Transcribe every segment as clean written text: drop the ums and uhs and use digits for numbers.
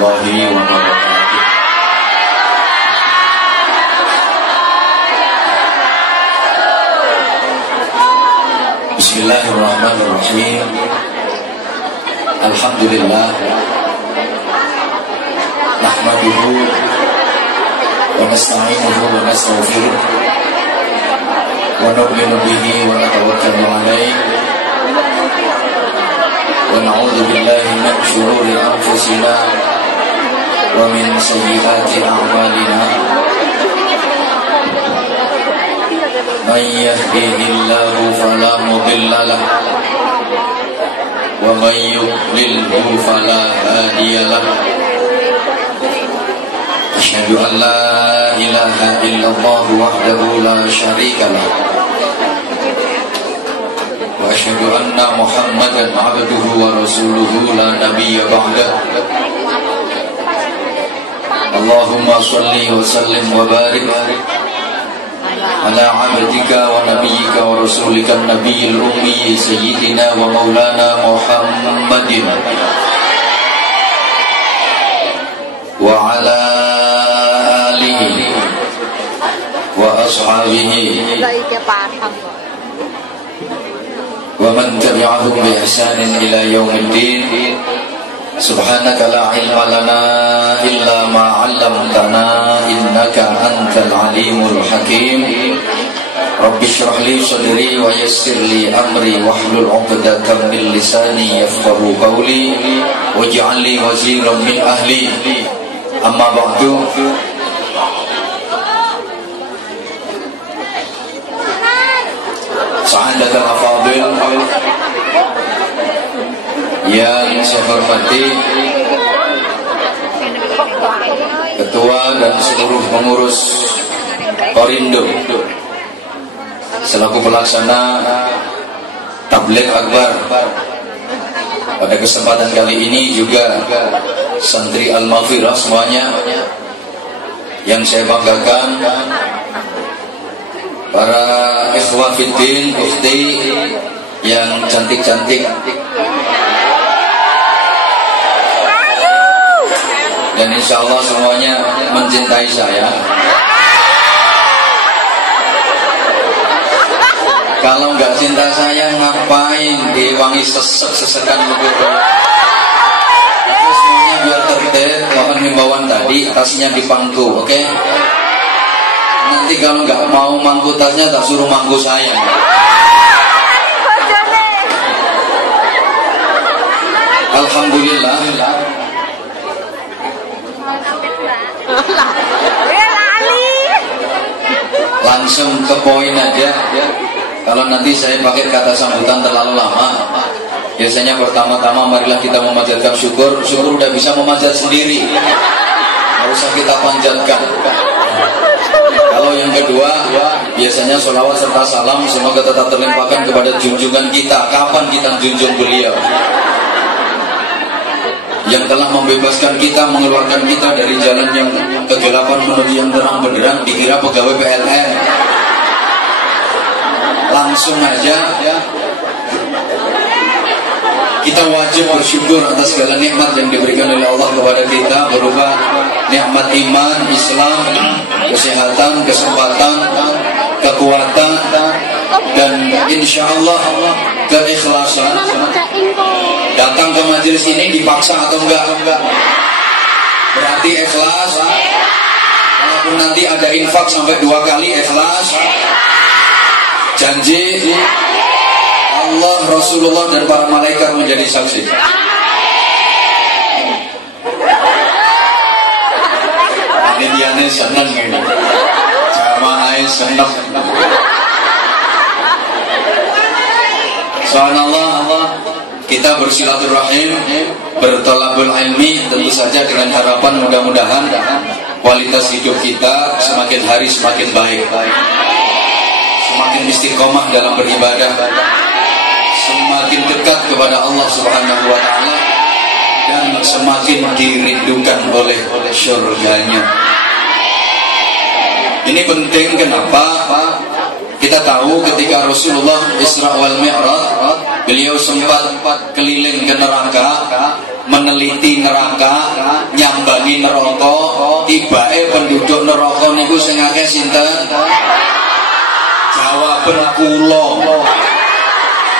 warahmatullahi wabarakatuh. Bismillahirrahmanirrahim. Alhamdulillah. Nahmaduhu wa nasta'inuhu wa nastaghfiruh wa nu'minu bihi wa natawakkalu alayhi wa na'udzu billahi min shururi anfusina wa min sayyiati a'malina. Man yahdihillahu fala mudilla lahu wa man yudlilhu fala hadiya lahu. Asyhadu an la ilaha illallah wahdahu la syarika lah wa asyhadu anna Muhammadan abduhu wa rasuluhu la nabiyya ba'dah. Allahumma shalli wa sallim wa barik ala abdika wa nabiyyika wa rasulika an-nabiyil ummi sayyidina wa maulana Muhammadin wa ala alihi wa ashabihi wa man tabi'ahum bi ihsanin ila yaumiddin. Subhanaka la ilma lana illa ma 'allamtana innaka antal alimul hakim. Rabbi shrah li sadri wa yassir li amri wahlul 'uqdatam min lisani yafqahu qawli waj'al li waziran min ahli. Amma ba'du. Sa'adatul afadil yang saya hormati Ketua dan seluruh pengurus Korindo selaku pelaksana Tabligh Akbar. Pada kesempatan kali ini juga santri Al-Maghfirah semuanya yang saya banggakan, para ikhwah fiddin, ukhti yang cantik-cantik dan insya Allah semuanya mencintai saya. Kalau nggak cinta saya ngapain diwangi sesek-sesekan begitu? Itu semuanya biar tertib. Mohon himbauan tadi, tasnya dipangku, oke? Nanti kalau nggak mau mangku tasnya, tak suruh mangku saya. Alhamdulillah. Langsung ke poin aja. Kalau nanti saya pakai kata sambutan terlalu lama, biasanya pertama-tama marilah kita memanjatkan syukur. Syukur udah bisa memanjat sendiri, nggak usah kita panjatkan. Kalau yang kedua, biasanya sholawat serta salam semoga tetap terlimpahkan kepada junjungan kita. Kapan kita junjung beliau yang telah membebaskan kita, mengeluarkan kita dari jalan yang kegelapan menuju yang terang benderang, dikira pegawai PLN. Langsung aja kita wajib bersyukur atas segala nikmat yang diberikan oleh Allah kepada kita, berupa nikmat iman, Islam, kesehatan, kesempatan, kekuatan, dan insya Allah keikhlasan. Datang ke majelis ini dipaksa atau enggak? Berarti ikhlas. Walaupun nanti ada infak sampai 2 kali, ikhlas. Janji Allah, Rasulullah, dan para malaikat menjadi saksi. Ini dia nih seneng ini. Jamaahnya seneng. Subhanallah. Kita bersilaturahim, bertolabul ilmi, tentu saja dengan harapan mudah-mudahan kualitas hidup kita semakin hari semakin baik, semakin istiqomah dalam beribadah, semakin dekat kepada Allah Subhanahu wa Ta'ala, dan semakin dirindukan oleh syurganya. Ini penting. Kenapa? Kita tahu ketika Rasulullah Isra wal Mi'raj Beliau sempat keliling ke neraka, meneliti neraka, nyambangi neraka. Tibake penduduk neraka niku sing akeh sinten? Jawaban kula.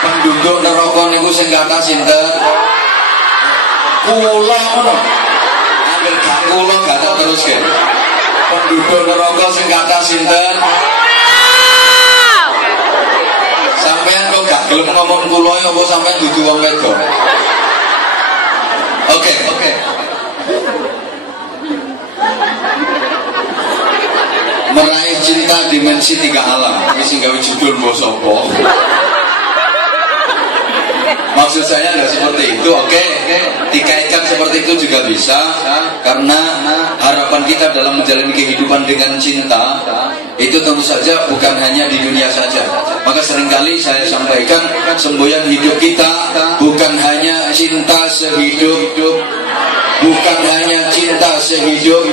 Penduduk neraka niku sing kathah sinten? Kula ngono. Ambil gak kula gak tak teruske. Penduduk neraka sing kathah sinten? Sampeyan kok gak gelem ngomong kula ya apa sampeyan dudu wong wedok? Oke. Meraih cinta dimensi 3 alam. Wis gawe judul mbok sapa? Maksud saya tidak seperti itu, oke. Dikaitkan seperti itu juga bisa, karena harapan kita dalam menjalani kehidupan dengan cinta itu tentu saja bukan hanya di dunia saja. Maka seringkali saya sampaikan, semboyan hidup kita bukan hanya cinta sehidup, bukan hanya cinta sehidup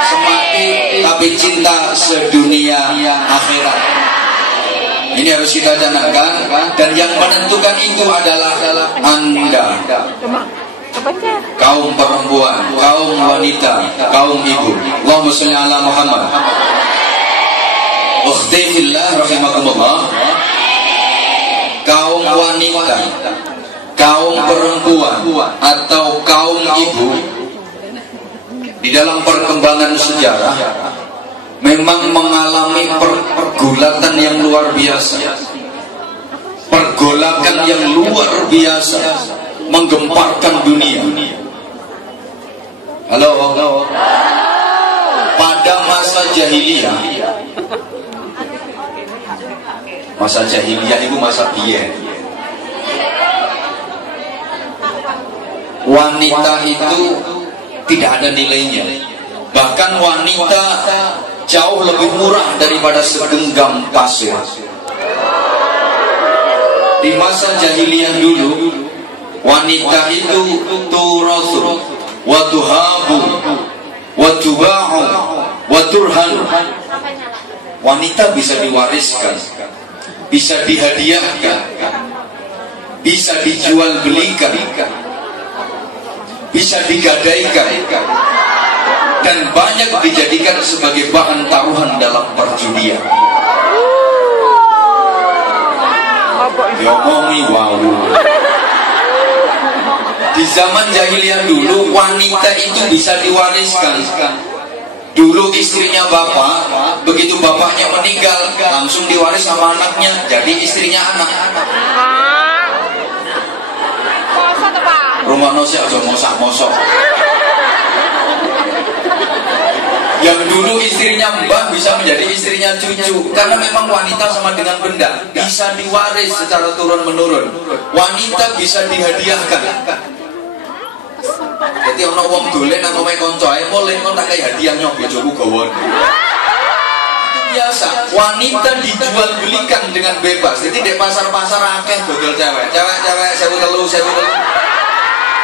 semati, tapi cinta sedunia akhirat. Ini harus kita canangkan, dan yang menentukan itu adalah Anda, kaum perempuan, kaum wanita, kaum ibu. Allahumma sholli ala Muhammad. Ukhti fillah rahimakumullah. Kaum wanita, kaum perempuan atau kaum ibu di dalam perkembangan sejarah memang mengalami pergulatan yang luar biasa, pergolakan yang luar biasa, menggemparkan dunia. Halo. Pada masa jahiliyah itu masa biyen. Wanita itu tidak ada nilainya. Bahkan wanita jauh lebih murah daripada segenggam pasir. Di masa jahiliyah dulu, wanita itu turasu wa tuhabu wa tuba'u wa turhanu. Wanita bisa diwariskan, bisa dihadiahkan, bisa dijual belikan, bisa digadaikan, dan banyak dijadikan sebagai bahan taruhan dalam perjudian. Diomongi wow. Di zaman jahiliyah dulu, wanita itu bisa diwariskan. Dulu istrinya bapak, begitu bapaknya meninggal, langsung diwaris sama anaknya, jadi istrinya anak. Rumah nasi aja mosak-mosok. Yang dulu istrinya mbah bisa menjadi istrinya cucu, karena memang wanita sama dengan benda, bisa diwaris secara turun-menurun. Wanita bisa dihadiahkan. Jadi ono wong dolen nang omahe kancae, mulih kon tak kei hadiah nyok bojoku gawon. Itu biasa. Wanita dijual belikan dengan bebas. Jadi di pasar-pasar akeh dodol cewek. Cewek 1.300, 1.000.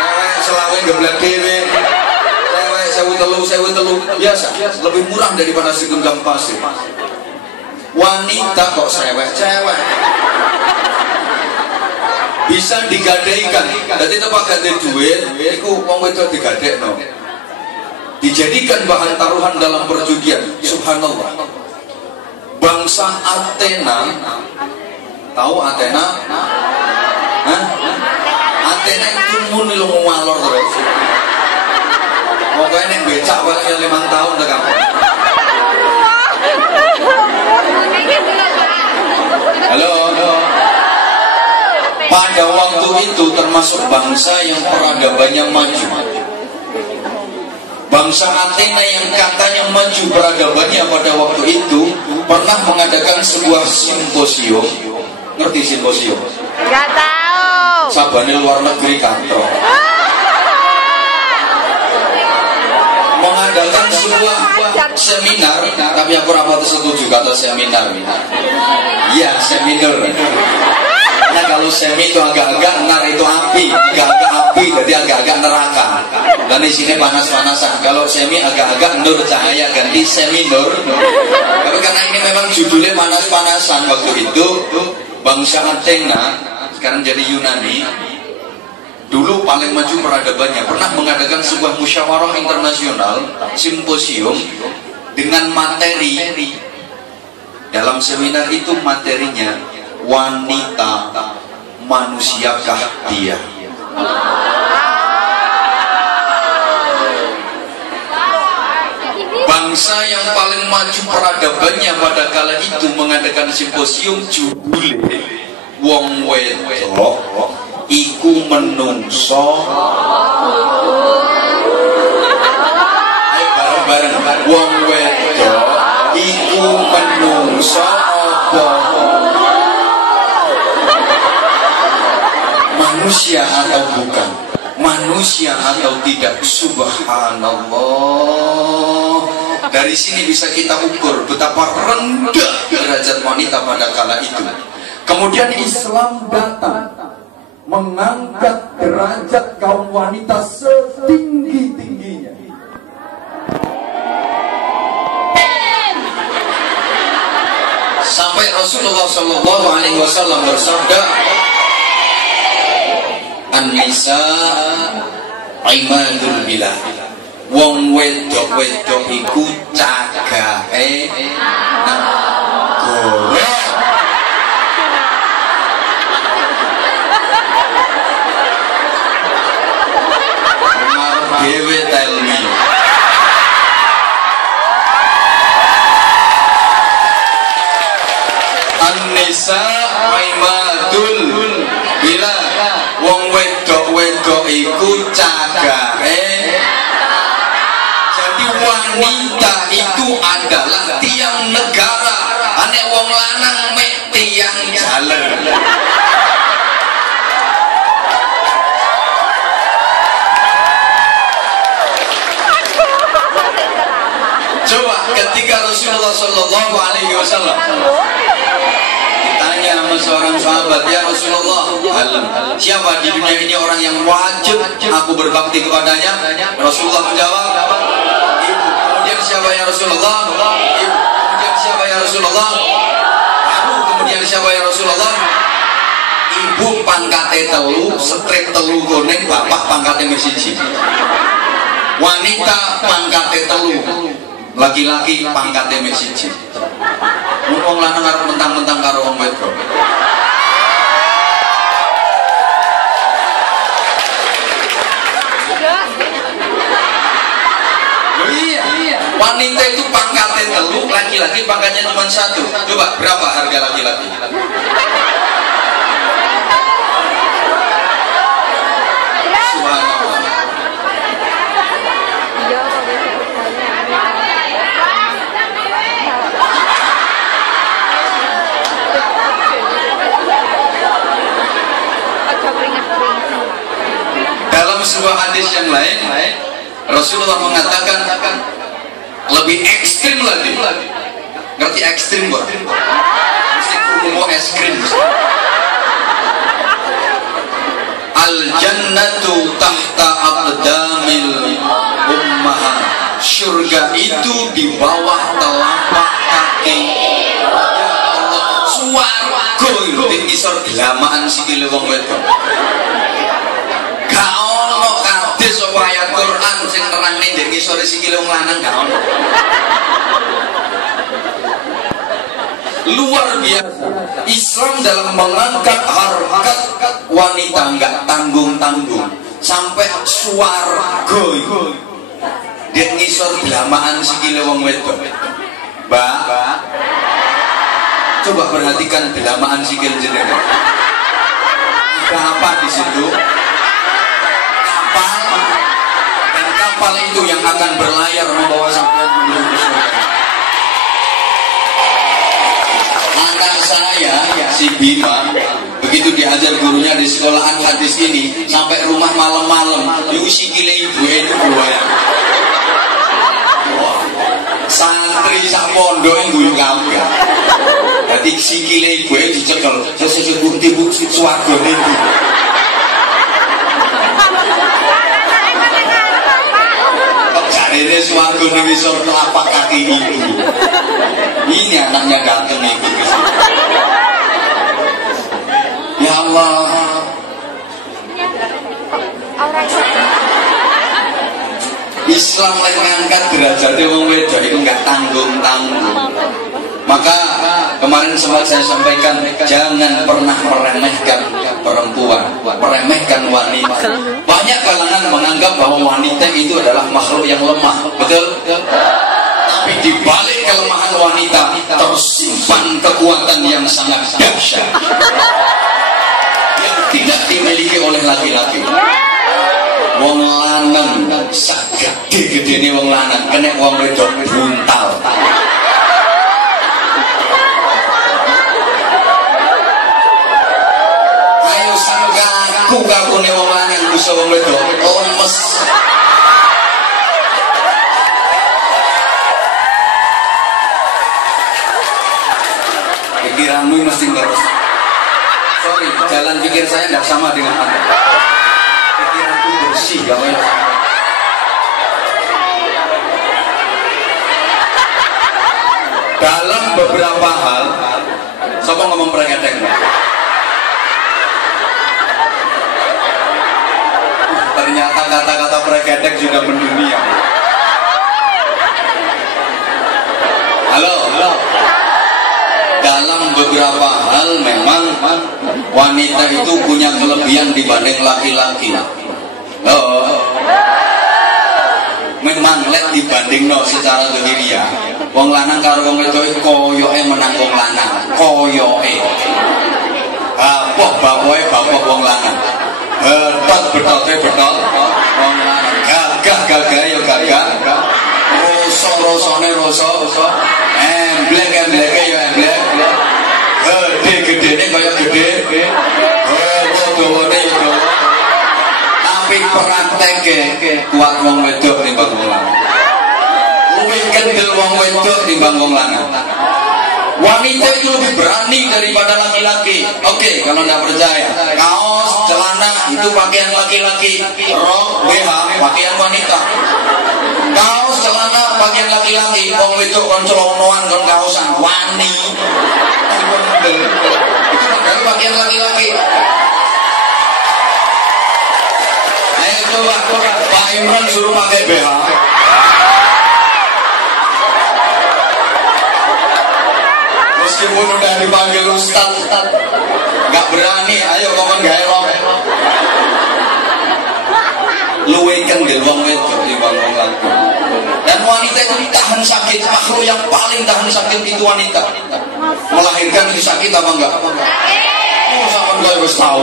Cewek selawe geblek dhewe. 1.000 biasa, lebih murah daripada segenggam pasir. Wanita kok cewek bisa digadaikan. Jadi tempat ganti duit, itu wong wedok digadekno, dijadikan bahan taruhan dalam perjudian. Subhanallah. Bangsa Athena, tahu Athena? Hah? Athena itu muni lu ngalor terus. Pokoknya yang becak paling 5 tahun dah kamu. Halo. Pada waktu itu termasuk bangsa yang peradabannya maju. Bangsa Athena yang katanya maju peradabannya pada waktu itu pernah mengadakan sebuah simposium. Ngerti simposium? Gak tahu. Sabane luar negeri kantor. Mengadakan sebuah seminar, tapi aku rapat setuju kata seminar. Iya, seminar. Nah kalau semi itu agak-agak, nar itu api, agak-agak api, jadi agak-agak neraka. Dan di sini panas-panasan. Kalau semi agak-agak nur cahaya, ganti semi nur. Tapi karena ini memang judulnya panas-panasan waktu itu, bangsa Athena sekarang jadi Yunani. Dulu paling maju peradabannya, pernah mengadakan sebuah musyawarah internasional, simposium dengan materi. Dalam seminar itu materinya, wanita manusiakah dia? Bangsa yang paling maju peradabannya pada kala itu mengadakan simposium judulnya wong wedok iku menungso. Ayo bareng-bareng, wong wedok iku menungso apa? Manusia atau bukan? Manusia atau tidak? Subhanallah. Dari sini bisa kita ukur betapa rendah derajat wanita pada kala itu. Kemudian Islam datang mengangkat derajat kaum wanita setinggi-tingginya. Sampai Rasulullah Shallallahu Alaihi Wasallam bersabda, An-nisa imadul billah. Wong wedok-wedok iku cagake negara. Dewe tell me. An-nisa imadul billah. Wong wedok-wedok iku cagake. Wanita itu adalah tiang negara, ane wong lanang mek tiang jaler. Coba ketika Rasulullah Shallallahu Alaihi Wasallam ditanya sama seorang sahabat, ya Rasulullah, siapa di dunia ini orang yang wajib aku berbakti kepadanya? Rasulullah menjawab, siapa ya Rasulullah? Kemudian siapa ya Rasulullah? Kemudian siapa ya Rasulullah? Ibu pangkate telu, strip telu kuning, bapak pangkate mesiji. Wanita pangkate telu, laki-laki pangkate mesiji. Wong lanang arep mentang-mentang karo wong wedok. Wanita itu pangkatnya telu, laki-laki pangkatnya cuma satu. Coba berapa harga laki-laki? Subhanallah. Dalam sebuah hadis yang lain, Rasulullah mengatakan lebih ekstrim lagi. Ngerti ekstrim gak? Mesti mau es krim. Al jannatu tahta aqdamil ummahat. Surga itu di bawah telapak kaki. Ya Allah, swarga itu di ngisor gelamaan sikile wong wedok. Gak ono hadis ayat Quran sing nerangne ndek ngisore sikile wong lanang gak ono. Luar biasa. Islam dalam mengangkat harkat wanita nggak tanggung-tanggung sampai swarga itu dia ngisor gelamaan sikile wong wedok. Mbak, coba perhatikan gelamaan sikil jenengan. Ada apa di situ? Kapal, dan kapal itu yang akan berlayar membawa sampai menuju ke surga. Anak saya, si Bima, begitu diajar gurunya di sekolahan hadis ini, sampai rumah malam-malam, itu sikile ibu itu buaya. Santri sak pondok yang guyu kabeh. Dadi sikile ibu itu dicekel, sesuk bukti swarga niku. Jarene swarga niku iso telapak kaki ibu. Ini anaknya ganteng itu. Ya Allah, Islam yang ngangkat derajatnya wong wedok itu nggak tanggung-tanggung. Maka kemarin sempat saya sampaikan, jangan pernah meremehkan perempuan, meremehkan wanita. Banyak kalangan menganggap bahwa wanita itu adalah makhluk yang lemah, betul? Tapi di balik kelemahan wanita tersimpan kekuatan yang sangat dahsyat yang tidak dimiliki oleh laki-laki. Wong lanang sagede-gedene wong lanang kena wong wedok buntal. Ayo sanggaku kakune wong lanang bisa wong wedok lemes. Pikiranmu mesti terus. Sorry, jalan pikir saya tidak sama dengan Anda. Pikiranku bersih, gak banyak. Dalam beberapa hal, siapa ngomong perkedek? Ternyata kata-kata perkedek sudah mendunia. Halo, halo. Dalam beberapa hal memang wanita itu punya kelebihan dibanding laki-laki. Oh, memang lek dibanding no secara zahiriah, wong lanang karo wong wedok koyoke menang wong lanang, koyoke. Apa bapak wong lanang? Betot-betote betot wong lanang. Gagah yo gagah. Rosone roso. Emblek-embleke yo emblek. Gede-gedene kaya gede. Dawane yo dawa. Tapi prakteke kuat wong wedok timbang wong lanang. Luwih kendel wong wedok timbang wong lanang. Wanita itu lebih berani daripada laki-laki. Oke, kalau tidak percaya, kaos, celana itu pakaian laki-laki, rok, BH pakaian wanita. Kaos, celana pakaian laki-laki, wong wedok kon celonoan kon kaosan wani. Itu padahal pakaian laki-laki. Ayo coba Pak Imran suruh pakai BH. Meskipun udah dipanggil Ustaz, nggak berani. Ayo ngomong gak elok. Luwe kendel wong wedok di wong lanang. Dan wanita itu tahan sakit. Makhluk yang paling tahan sakit itu wanita. Melahirkan itu sakit apa enggak? Oh, sama enggak harus tahu.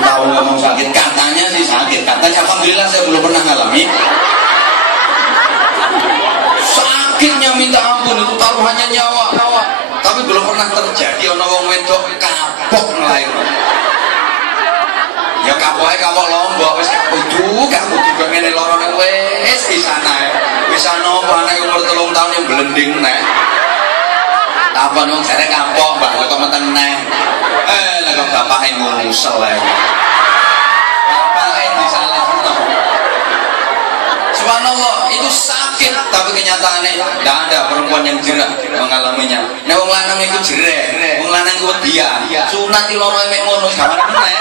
Tahu ngomong sakit. Katanya sih sakit. Katanya alhamdulillah saya belum pernah ngalami. Sakitnya minta ampun, itu taruhannya nyawa. Tapi belum pernah terjadi ana wong wedok kapok nglairno. Ya kapok lombok wis kudu kok ngene lorone wis isanae. Wis ana anak umur 3 tahun yang blending nek. Tapon wong jare kapok, Mbak kok meten neh. Lah kok bapake ngusel ae. Bapake disalahno. Subhanallah, itu sakit tapi kenyataannya tidak ada perempuan yang jerah mengalaminya. Nah, wong lanang itu jereh, wong lanang itu dia. Sunat loro emek ngono kapan meneh.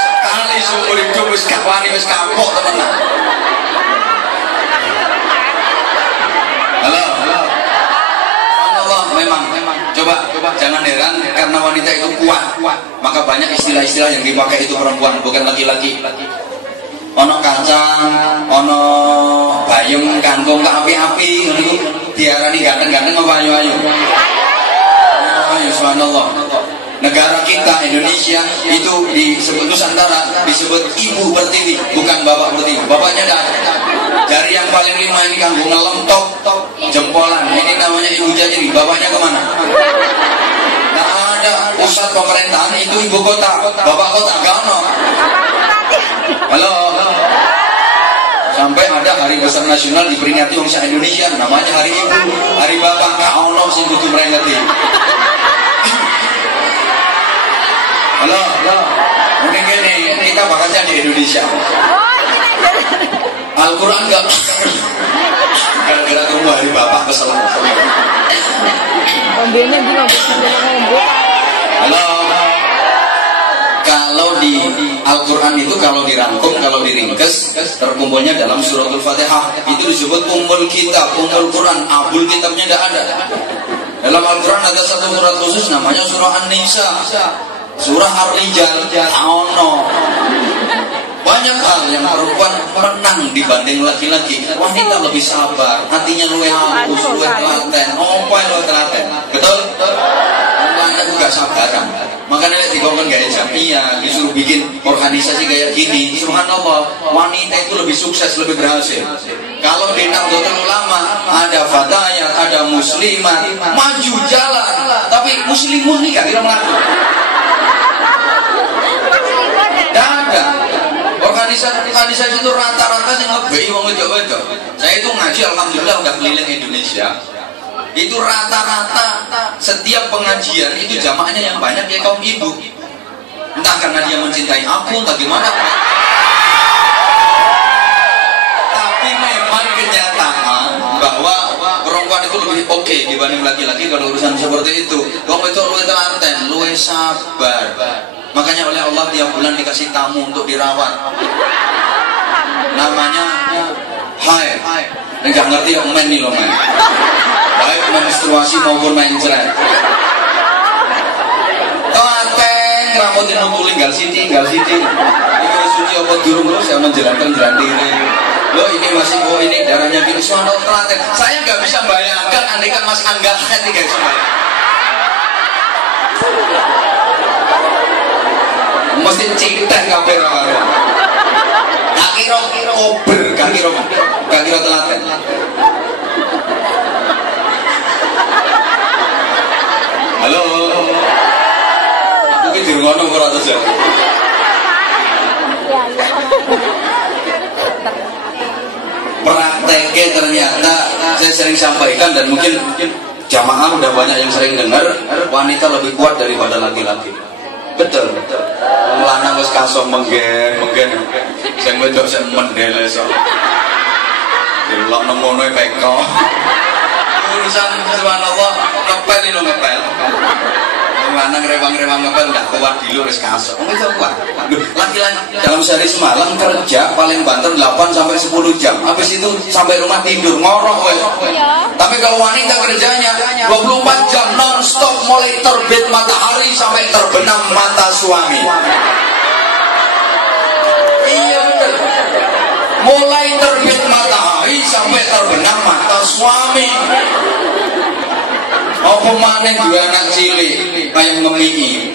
Sekali seumur hidup wis gak wani wis kapok temenan. Halo. Memang coba jangan heran karena wanita itu kuat, maka banyak istilah-istilah yang dipakai itu perempuan bukan laki-laki. Ono kacang, ono bayem, kangkung, api-api, diarani ganteng-ganteng apa ayu-ayu. Ayo, subhanallah. Negara kita Indonesia itu disebut Nusantara disebut ibu pertiwi bukan bapak pertiwi. Bapaknya ada. Dari yang paling 5 ini kanggo ngelentok jempolan. Ini namanya ibu jajiri. Bapaknya kemana? Nah ada pusat pemerintahan itu ibu kota. Bapak kota gak ono. Halo. Sampai ada hari besar nasional diperingati oleh Indonesia. Namanya hari ibu, hari bapak. Gak ono sing kudu merengeti. Halo. Mungkin gini, kita bakatnya di Indonesia. Al-Quran enggak gara-gara tunggu hari bapak kesel. Halo. Kalau di Al-Quran itu kalau dirangkum, kalau diringkes, terkumpulnya dalam suratul Fatihah. Itu disebut Ummul Kitab, Ummul Quran. Abul Kitabnya tidak ada. Dalam Al-Quran ada satu surat khusus namanya surah An-Nisa, surah Ar-Rijal. Banyak hal yang perempuan menang dibanding laki-laki. Wanita lebih sabar, hatinya lebih halus, lebih telaten. Telaten, betul? Wanita juga sabaran. Makanya dikongkon gaya Jamia, disuruh bikin organisasi kayak gini. Subhanallah, wanita itu lebih sukses, lebih berhasil. Kalau di Nahdlatul Ulama ada fatayat, ada muslimat, maju jalan, tapi muslimun nih gak kira melaku. Tidak ada. Organisasi itu rata-rata sih ngebei wong wedok-wedok. Saya itu ngaji alhamdulillah udah keliling Indonesia. Itu rata-rata setiap pengajian itu jamaahnya yang banyak ya kaum ibu. Entah karena dia mencintai aku, entah gimana. Tapi memang kenyataan bahwa perempuan itu lebih oke dibanding laki-laki kalau urusan seperti itu. Wong itu luwih telaten, luwih sabar. Makanya oleh Allah tiap bulan dikasih tamu untuk dirawat. Namanya Hai. Enggak ngerti yang men nih loh men. Baik menstruasi maupun mencret. Telaten rambutnya nunggu tinggal siti. Ini suci apa durung lo saya menjalankan jalan diri. Lo ini masih ini darahnya gini suara telaten. Saya nggak bisa bayangkan andaikan Mas Angga head nih guys. Mesti cinta kabeh karo. Gak kira telaten. Halo. Aku ki dirungono ora terus ya. Prakteknya ternyata saya sering sampaikan dan mungkin jamaah udah banyak yang sering dengar, wanita lebih kuat daripada laki-laki. Betul. Wong lanang wis kasok menggen. Sing wedok sing mendele sok. Delok nemono peko. Urusan subhanallah ngepel lho ngepel. Wong lanang rewang-rewang ngepel ndak kuat dulu wis kasok. Wong itu kuat. Laki-laki dalam sehari semalam kerja paling banter 8 sampai 10 jam. Habis itu sampai rumah tidur ngorok wes. Tapi kalau wanita kerjanya 24 jam non-stop mulai terbit matahari sampai terbenam mata suami. Iya betul. Mulai terbit matahari sampai terbenam mata suami. Apa maneh dua anak cilik kayak ngemiki.